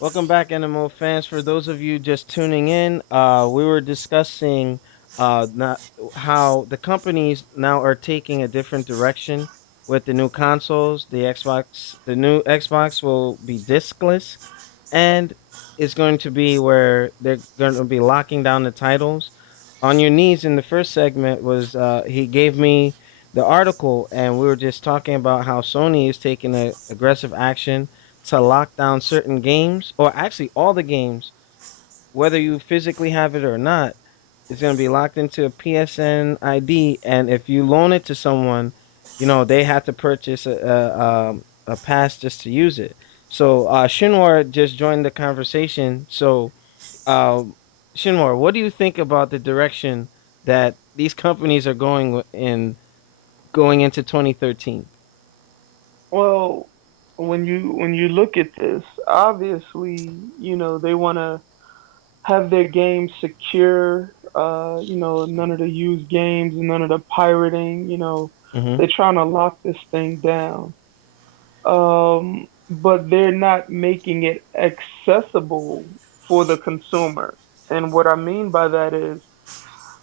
Welcome back, nMo fans. For those of you just tuning in, we were discussing not, how the companies now are taking a different direction with the new consoles. The new Xbox will be discless, and it's going to be where they're going to be locking down the titles. On your knees in the first segment was he gave me the article, and we were just talking about how Sony is taking a aggressive action to lock down certain games, or actually all the games, whether you physically have it or not. It's going to be locked into a PSN ID, and if you loan it to someone, they have to purchase a pass just to use it. So Shinwar just joined the conversation. So uh, Shinwar, what do you think about the direction that these companies are going into 2013? Well, when you look at this, obviously, they want to have their games secure. None of the used games, none of the pirating. Mm-hmm. They're trying to lock this thing down. But they're not making it accessible for the consumer. And what I mean by that is,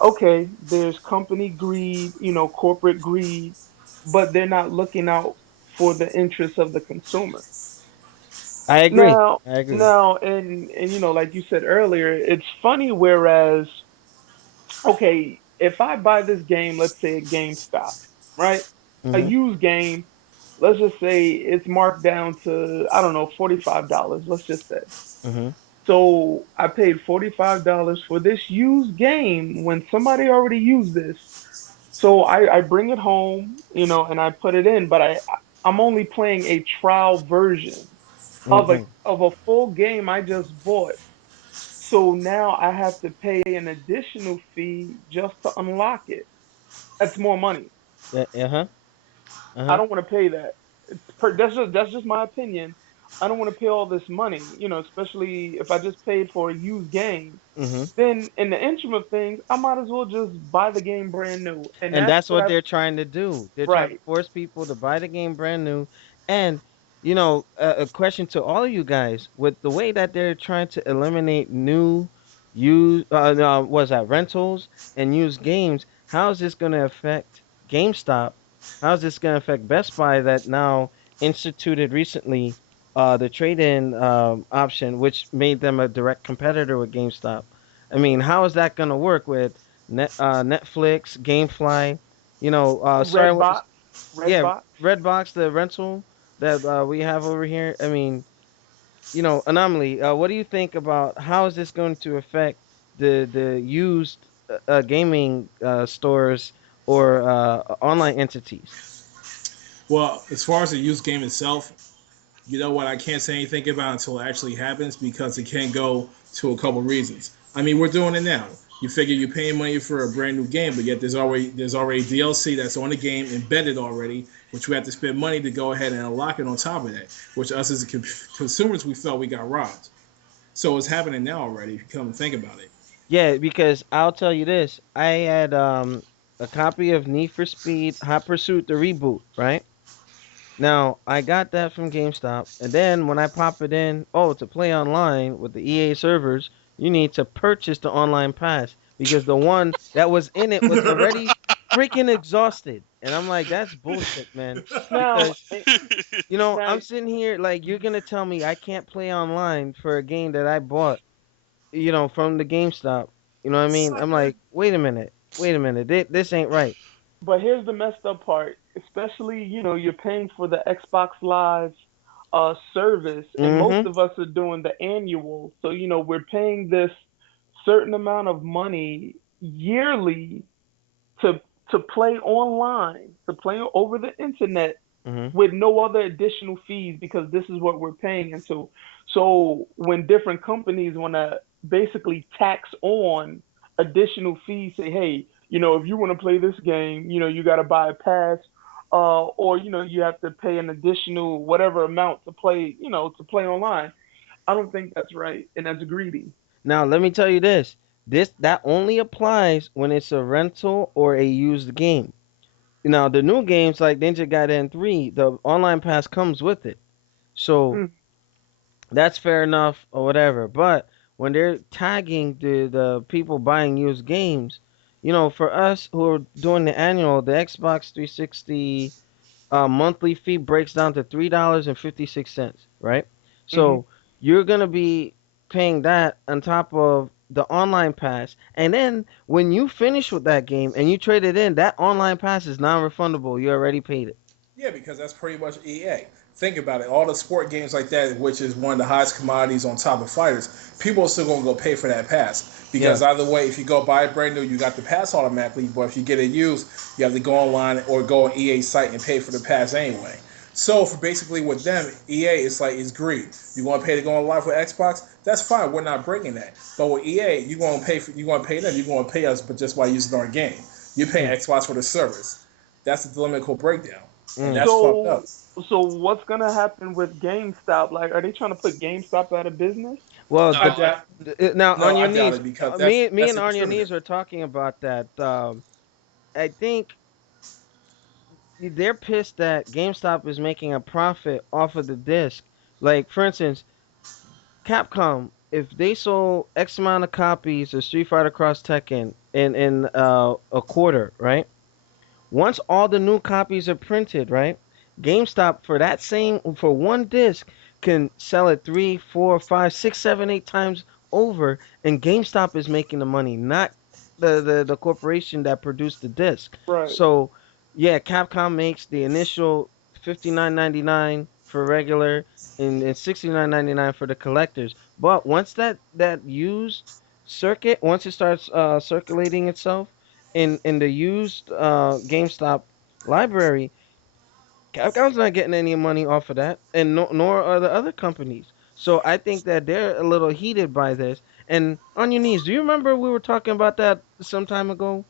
okay, there's company greed, corporate greed, but they're not looking out for the interests of the consumer. I agree. Now, I agree. now, and like you said earlier, it's funny. Whereas, okay, if I buy this game, let's say at GameStop, right, a Mm-hmm. used game, let's just say it's marked down to I don't know $45. Let's just say. Mm-hmm. So I paid $45 for this used game when somebody already used this. So I bring it home, and I put it in, but I'm only playing a trial version of a Mm-hmm. of a full game I just bought. So now I have to pay an additional fee just to unlock it. That's more money. Yeah. Uh-huh. I Uh-huh. don't want to pay that. That's just my opinion. I don't want to pay all this money, especially if I just paid for a used game. Mm-hmm. Then in the interim of things, I might as well just buy the game brand new. And And that's that's what what I they're trying to do. They're trying to right. force people to buy the game brand new. And a question to all of you guys: with the way that they're trying to eliminate new, used, no, was that rentals and used games? How is this going to affect GameStop? How is this going to affect Best Buy that now instituted recently the trade-in option, which made them a direct competitor with GameStop? I mean, how is that going to work with Netflix, GameFly? Sorry, Redbox, yeah, Redbox. Redbox, the rental that we have over here. I mean, Anomaly. What do you think about how is this going to affect the used gaming stores or online entities? Well, as far as the used game itself, you know what? I can't say anything about it until it actually happens because it can go to a couple reasons. I mean, we're doing it now. You figure you're paying money for a brand new game, but yet there's already DLC that's on the game embedded already, which we have to spend money to go ahead and unlock it on top of that. Which us as consumers we felt we got robbed. So it's happening now already. If you come and think about it. Yeah, because I'll tell you this: I had a copy of Need for Speed Hot Pursuit the reboot, right? Now, I got that from GameStop, and then when I pop it in, oh, to play online with the EA servers, you need to purchase the online pass because the one that was in it was already freaking exhausted. And I'm like, that's bullshit, man. Now, Because, eh, now, I'm sitting here like, you're going to tell me I can't play online for a game that I bought, from the GameStop. You know what I mean? I'm like, wait a minute. Wait a minute. This ain't right. but here's the messed up part. Especially, you're paying for the Xbox Live service, and most Mm-hmm. of us are doing the annual. So, we're paying this certain amount of money yearly to to play online, to play over the internet Mm-hmm. with no other additional fees because this is what we're paying into. So when different companies want to basically tax on additional fees, say, hey, if you want to play this game, you got to buy a pass, or you have to pay an additional whatever amount to play, to play online. I don't think that's right, and that's greedy. Now, let me tell you this. That only applies when it's a rental or a used game. Now, the new games like Ninja Gaiden 3, the online pass comes with it. So, Mm. That's fair enough or whatever. But when they're tagging the people buying used games, for us who are doing the annual, the Xbox 360 monthly fee breaks down to $3.56, right? Hmm. So you're gonna be paying that on top of the online pass, and then when you finish with that game and you trade it in, that online pass is non-refundable. You already paid it. Yeah, because that's pretty much EA. Think about it. All the sport games like that, which is one of the highest commodities on top of fighters, people are still gonna go pay for that pass. Yeah. Because either way, if you go buy it brand new, you got the pass automatically. But if you get it used, you have to go online or go on EA site and pay for the pass anyway. So for basically with them, EA is like it's greed. You want to pay to go on live with Xbox? That's fine. We're not breaking that. But with EA, you want to pay them. You want to pay us, but just by using our game, you're paying Mm, Xbox for the service. That's the dilemma breakdown, and mm. that's fucked So, up. so what's gonna happen with GameStop? Like, are they trying to put GameStop out of business? Well, I No, doubt. now No, on your I doubt knees, it because me that's and on your knees intuitive. were talking about that. I think they're pissed that GameStop is making a profit off of the disc. Like, for instance, Capcom, if they sold X amount of copies of Street Fighter Cross Tekken in a quarter, right? Once all the new copies are printed, right? GameStop for one disc can sell it three, four, five, six, seven, 8 times over, and GameStop is making the money, not the corporation that produced the disc. Right. So yeah, Capcom makes the initial $59.99 for regular and $69.99 for the collectors. But once that used circuit, once it starts circulating itself in the used GameStop library, Capcom's not getting any money off of that, and nor are the other companies. So I think that they're a little heated by this. And on your knees, do you remember we were talking about that some time ago?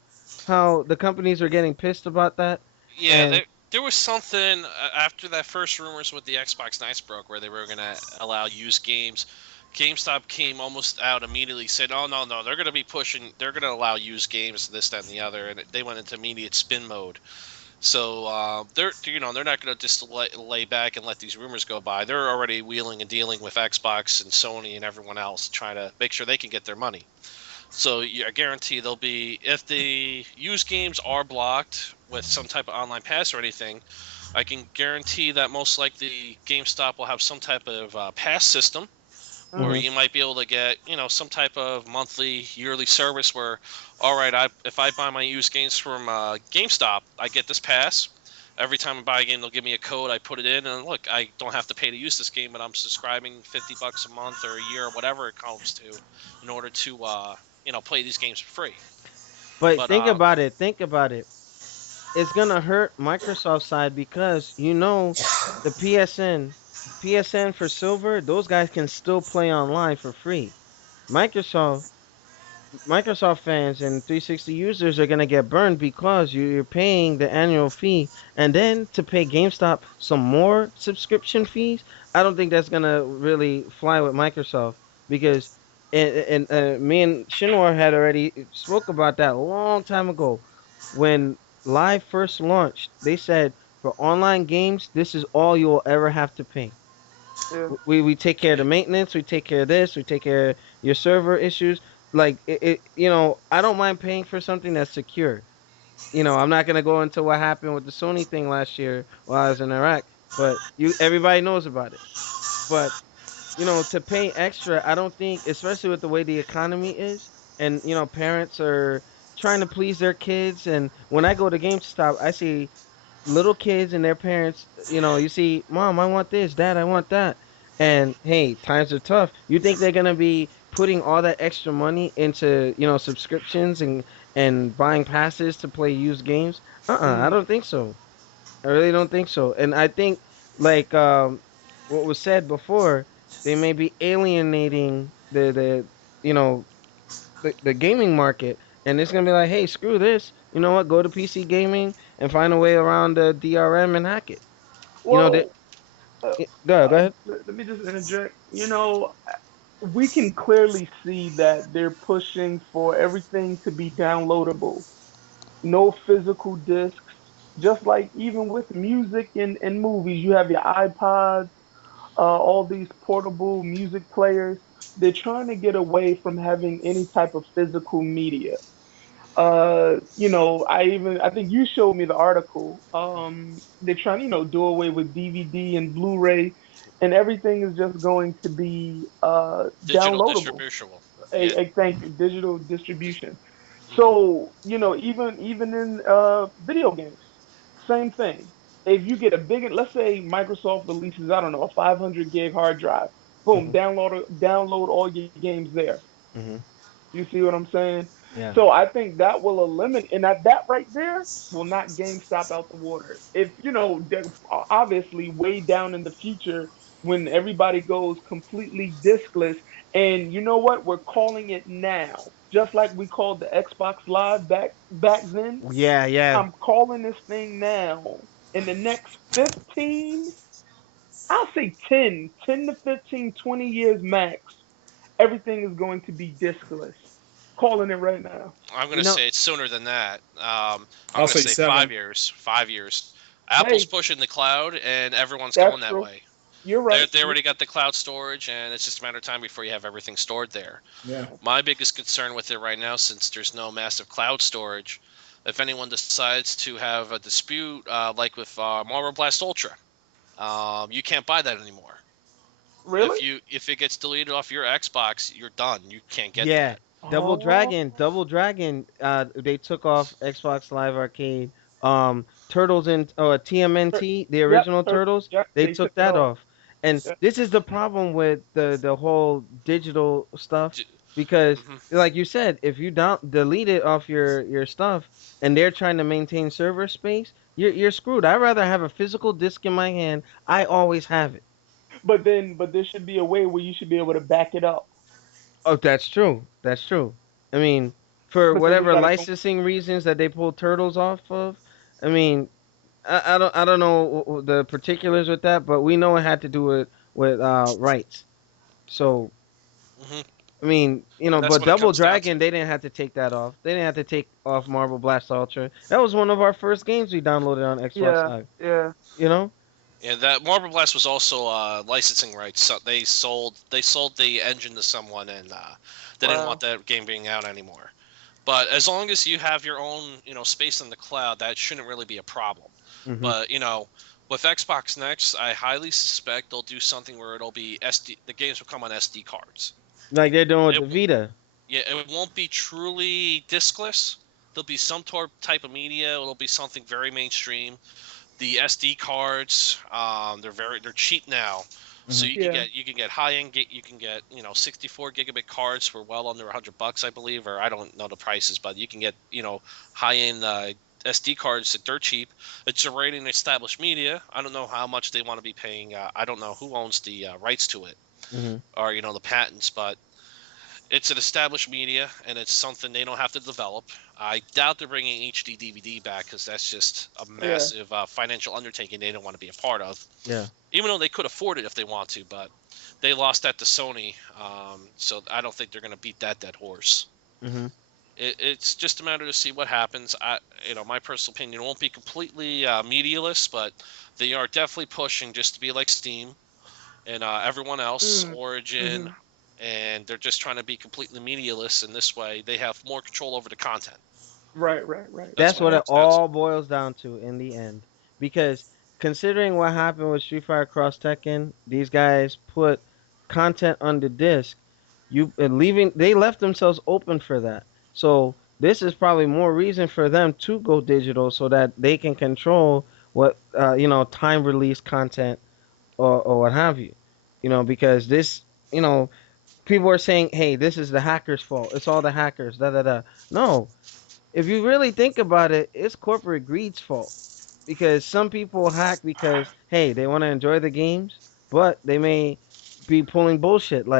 How the companies are getting pissed about that, yeah, and there was something after that first rumors with the Xbox Nights broke where they were gonna allow used games. GameStop came almost out immediately, said, "Oh no, they're gonna be pushing, they're gonna allow used games, this, that, and the other," and they went into immediate spin mode. So they're not gonna just lay back and let these rumors go by. They're already wheeling and dealing with Xbox and Sony and everyone else, trying to make sure they can get their money. So yeah, I guarantee there'll be, if the used games are blocked with some type of online pass or anything, I can guarantee that most likely GameStop will have some type of pass system where Hmm. hmm you might be able to get, some type of monthly, yearly service where, all right, if I buy my used games from GameStop, I get this pass. Every time I buy a game, they'll give me a code. I put it in, and look, I don't have to pay to use this game, but I'm subscribing $50 a month or a year or whatever it comes to, in order to play these games for free. but But think about it. Think about it. It's gonna hurt Microsoft side because the PSN for silver, those guys can still play online for free. Microsoft Microsoft fans and 360 users are going to get burned because you're paying the annual fee and then to pay GameStop some more subscription fees. I don't think that's going to really fly with Microsoft because me and Shinwar had already spoke about that a long time ago when Live first launched. They said for online games, this is all you'll ever have to pay. Yeah. We take care of the maintenance, we take care of this, we take care of your server issues. Like I don't mind paying for something that's secure. I'm not gonna go into what happened with the Sony thing last year while I was in Iraq, but everybody knows about it. But to pay extra, I don't think, especially with the way the economy is, and parents are trying to please their kids. And when I go to GameStop, I see little kids and their parents, you see, Mom, I want this, Dad, I want that. And hey, times are tough. You think they're gonna be putting all that extra money into, subscriptions and buying passes to play used games? I Mm. don't think so. I really don't think so. And I think like what was said before, they may be alienating the you know the gaming market, and it's gonna be like, hey, screw this. You know what? Go to PC gaming and find a way around the DRM and hack it. You know that. Well, uh, Go ahead. let me just interject. We can clearly see that they're pushing for everything to be downloadable, no physical discs. Just like even with music and movies, you have your iPods. all these portable music players, they're trying to get away from having any type of physical media. I think you showed me the article. They're trying to, do away with DVD and Blu-ray, and everything is just going to be Digital downloadable. distribution. Yeah. Thank you, digital distribution. Hmm. So, even in video games, same thing. If you get a big, let's say Microsoft releases, I don't know, a 500 gig hard drive, boom, Mhm. download all your games there. Mhm. You see what I'm saying? Yeah. So I think that will eliminate, and that right there will knock GameStop out the water. If obviously way down in the future when everybody goes completely diskless, and you know what, we're calling it now, just like we called the Xbox Live back then. Yeah. Yeah. I'm calling this thing now. In the next 15, I'll say 10 to 15, 20 years max, everything is going to be diskless. Calling it right now. I'm You gonna know. say it's sooner than that. I'm I'll gonna say say 7. 5 years. 5 years. Apple's Hey, pushing the cloud, and everyone's that's going that true. way. You're They right. they already got the cloud storage, and it's just a matter of time before you have everything stored there. Yeah. My biggest concern with it right now, since there's no massive cloud storage, if anyone decides to have a dispute, like with Marvel Blast Ultra, you can't buy that anymore. Really? If it gets deleted off your Xbox, you're done. You can't get Yeah. that. Double Oh, Dragon. Double Dragon. They took off Xbox Live Arcade. Turtles and tur- TMNT, the yep. original Turtles. Yep. They They took took it that off. off. And Yep. this is the problem with the whole digital stuff, D- because mhm. like you said, if you don't delete it off your stuff and they're trying to maintain server space, you're screwed. I'd rather have a physical disc in my hand. I always have it. But there should be a way where you should be able to back it up. Oh, that's true. That's true. I mean, for But then we whatever gotta go. licensing reasons that they pulled Turtles off of, I mean, I don't know the particulars with that, but we know it had to do with rights. So Mhm. I mean, And that's but what it Double comes down Dragon, to. they didn't have to take that off. They didn't have to take off Marble Blast Ultra. That was one of our first games we downloaded on Xbox Yeah. Live. Yeah. You know? And that Marble Blast was also licensing rights. So they sold the engine to someone, and they didn't want Wow. that game being out anymore. But as long as you have your own, space in the cloud, that shouldn't really be a problem. Hmm. But with Xbox Next, I highly suspect they'll do something where it'll be SD. The games will come on SD cards. Like they're doing with It the Vita. Yeah, it won't be truly discless. There'll be some type of media. It'll be something very mainstream. The SD cards, they're cheap now, so Hmm. Yeah. you can get high end, you can get 64 gigabit cards for well under $100, I believe, or I don't know the prices, but you can get high end SD cards at dirt cheap. It's already an established media. I don't know how much they want to be paying. I don't know who owns the rights to it, Hmm. or the patents, but it's an established media, and it's something they don't have to develop. I doubt they're bringing HD DVD back because that's just a Yeah. massive financial undertaking they don't want to be a part of. Yeah. Even though they could afford it if they want to, but they lost that to Sony, so I don't think they're going to beat that dead horse. Hmm. It's just a matter to see what happens. My personal opinion, it won't be completely medialess, but they are definitely pushing just to be like Steam and everyone else, Mm. Origin, Mhm. and they're just trying to be completely medialess. And this way, they have more control over the content. Right. Right. Right. That's That's what it what it And comes down to. all boils down to in the end. Because considering what happened with Street Fighter Cross Tekken, these guys put content on the disc. They left themselves open for that. So this is probably more reason for them to go digital so that they can control what time release content or what have you. Because this, you know, people are saying, "Hey, this is the hackers' fault. It's all the hackers." Da da da. No, if you really think about it, it's corporate greed's fault. Because some people hack because hey, they want to enjoy the games, but they may be pulling bullshit. Like